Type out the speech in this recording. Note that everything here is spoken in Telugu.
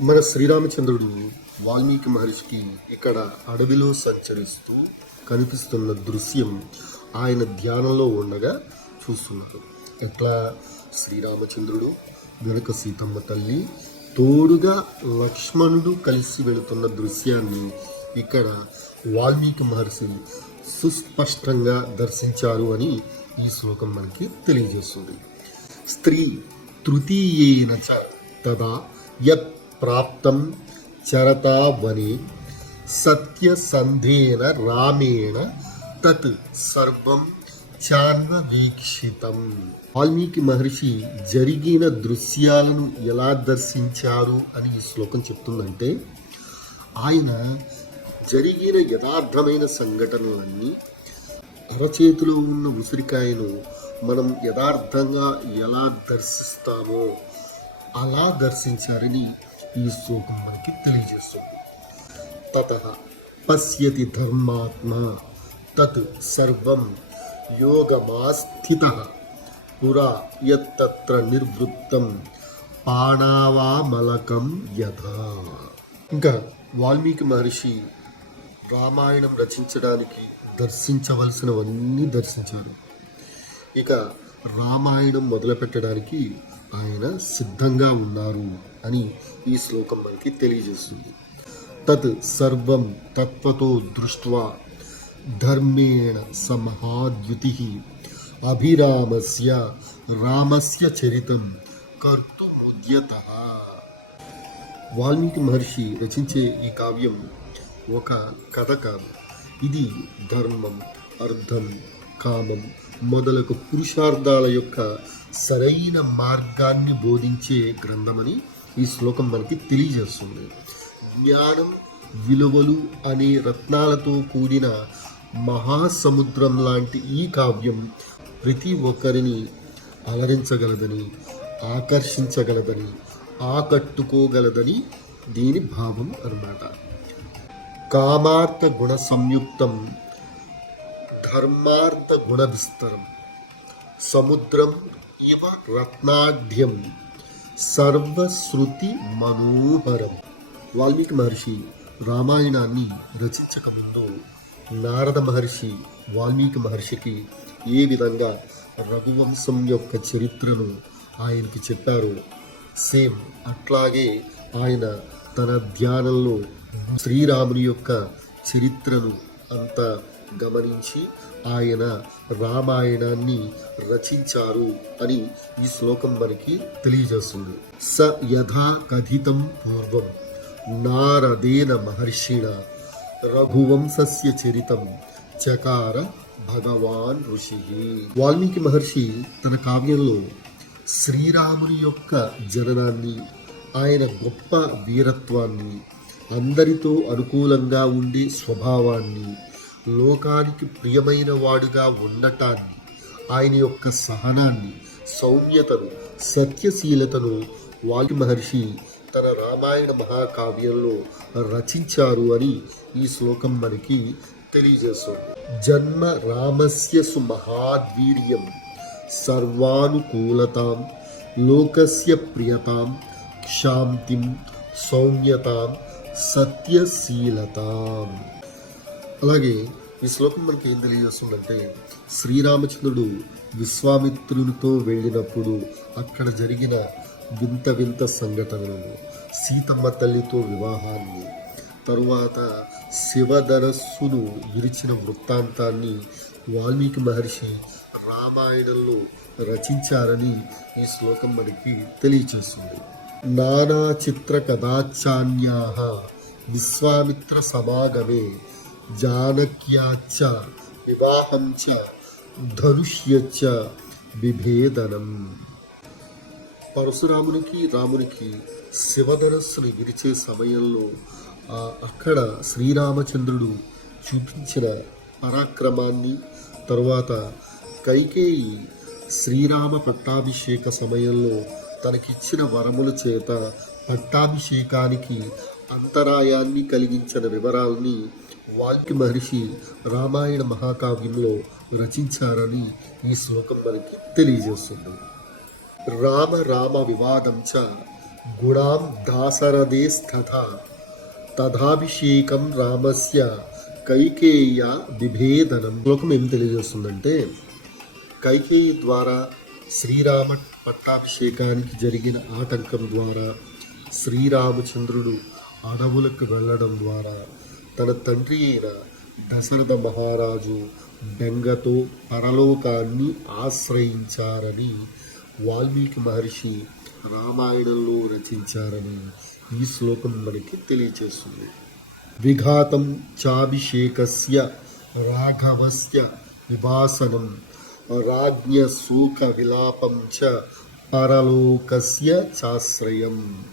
మన శ్రీరామచంద్రుడు వాల్మీకి మహర్షికి ఇక్కడ అడవిలో సంచరిస్తూ కనిపిస్తున్న దృశ్యం ఆయన ధ్యానంలో ఉండగా చూస్తున్నారు. ఎట్లా? శ్రీరామచంద్రుడు వెనక సీతమ్మ తల్లి తోడుగా లక్ష్మణుడు కలిసి వెళుతున్న దృశ్యాన్ని ఇక్కడ వాల్మీకి మహర్షి సుస్పష్టంగా దర్శించారు అని ఈ శ్లోకం మనకి తెలియజేస్తుంది. స్త్రీ తృతీయేన చ తదా యత్ ప్రాప్తం చరతావని సత్యసంధేన రామేణ తత్ సర్వం చాన్వీక్షితం వాల్మీకి మహర్షి జరిగిన దృశ్యాలను ఎలా దర్శించారు అని ఈ శ్లోకం చెప్తుందంటే ఆయన జరిగిన యథార్థమైన సంఘటనలన్నీ అరచేతిలో ఉన్న ఉసిరికాయను మనం యథార్థంగా ఎలా దర్శిస్తామో అలా దర్శించారని ఈ శ్లోకం మనకి తెలియజేస్తుంది తత పశ్యతి ధర్మాత్మ తత్ సర్వం యోగమాస్థిత పురా యత్తత్ర నిర్వృత్తం పాణావామలకం యథా ఇంకా వాల్మీకి మహర్షి రామాయణం రచించడానికి దర్శించవలసినవన్నీ దర్శించారు. ఇక రామాయణం మొదలుపెట్టడానికి ఆయన సిద్ధంగా ఉన్నారు అని ఈ శ్లోకం మనకి తెలియజేస్తుంది. తత్ సర్వం తత్వతో దృష్ట్వా ధర్మేణ సమహాద్యుతి అభిరామస్య రామస్య చరితం కర్తుముద్యత. వాల్మీకి మహర్షి రచించే ఈ కావ్యం ఒక కథ కాదు. ఇది ధర్మం అర్థం కామం మొదలగు పురుషార్థాల యొక్క సరైన మార్గాన్ని బోధించే గ్రంథమని ఈ శ్లోకం మనకి తెలియజేస్తుంది. జ్ఞానం విలువలు అనే రత్నాలతో కూడిన మహాసముద్రం లాంటి ఈ కావ్యం ప్రతి ఒక్కరిని అలరించగలదని ఆకర్షించగలదని ఆకట్టుకోగలదని దీని భావం అన్నమాట. కామార్థ గుణ సంయుక్తం ధర్మార్థ గుణ విస్తరం సముద్రం ఇవ రత్నాఢ్యం. సర్వశ్రుతి మనోహరం. వాల్మీకి మహర్షి రామాయణాన్ని రచించక ముందు నారద మహర్షి వాల్మీకి మహర్షికి ఏ విధంగా రఘువంశం యొక్క చరిత్రను ఆయనకి చెప్పారు సేమ్ అట్లాగే ఆయన తన ధ్యానంలో శ్రీరాముని యొక్క చరిత్రను అంత గమనించి ఆయన రామాయణాన్ని రచించారు అని ఈ శ్లోకం మనకి తెలియజేస్తుంది. స యథా కథితం పూర్వం. నారదేన మహర్షిణ రఘువంశస్య చరితం. చకార భగవాన్ ఋషి. వాల్మీకి మహర్షి తన కావ్యంలో శ్రీరాముని యొక్క జననాన్ని ఆయన గొప్ప వీరత్వాన్ని అందరితో అనుకూలంగా ఉండే స్వభావాన్ని లోకానికి ప్రియమైన వాడుగా ఉండటాన్ని ఆయన యొక్క సహనాన్ని సౌమ్యతను సత్యశీలతను వాల్మీకి మహర్షి తన రామాయణ మహాకావ్యంలో రచించారు అని ఈ శ్లోకం మనకి తెలియజేస్తుంది. జన్మ రామస్య సుమహాద్వీర్యం సర్వానుకూలతాం లోకస్య ప్రియతాం శాంతిం సౌమ్యతాం సత్యశీలతాం. అలాగే ఈ శ్లోకం మనకి ఏం తెలియజేస్తుందంటే శ్రీరామచంద్రుడు విశ్వామిత్రునితో వెళ్ళినప్పుడు అక్కడ జరిగిన వింత వింత సంఘటనలను సీతమ్మ తల్లితో వివాహాన్ని తరువాత శివధనస్సును విరిచిన వృత్తాంతాన్ని వాల్మీకి మహర్షి రామాయణంలో రచించారని ఈ శ్లోకం మనకి తెలియచేస్తుంది. నానా చిత్ర కథాచాన్యా విశ్వామిత్ర సమాగమే జానక్యాచ్చ వివాహంచ ధనుష్యచ్చ విభేదనం పరశురామునికి రామునికి శివధనస్సుని విరిచే సమయంలో అక్కడ శ్రీరామచంద్రుడు చూపించిన పరాక్రమాన్ని తరువాత కైకేయి శ్రీరామ పట్టాభిషేక సమయంలో తనకిచ్చిన వరముల చేత పట్టాభిషేకానికి అంతరాయాన్ని కలిగించిన వివరాల్ని వాల్మీకి మహర్షి రామాయణ మహాకావ్యంలో రచించారని ఈ శ్లోకం మనకి తెలియజేస్తుంది. రామ రామ వివాదం చ గుణాం దాసరథేస్తథ తథాభిషేకం రామస్య కైకేయ విభేదనం. శ్లోకం ఏం తెలియజేస్తుందంటే కైకేయి ద్వారా శ్రీరామ పట్టాభిషేకానికి జరిగిన ఆటంకం ద్వారా శ్రీరామచంద్రుడు అడవులకు వెళ్ళడం ద్వారా తన తండ్రి అయిన దశరథ మహారాజు బెంగతో పరలోకాన్ని ఆశ్రయించారని వాల్మీకి మహర్షి రామాయణంలో రచించారని ఈ శ్లోకం మనకి తెలియచేస్తుంది. విఘాతం చాభిషేకస్య రాఘవస్య విభాసనం రాజ్ఞ శోక విలాపం చ పరలోకస్య చాశ్రయం.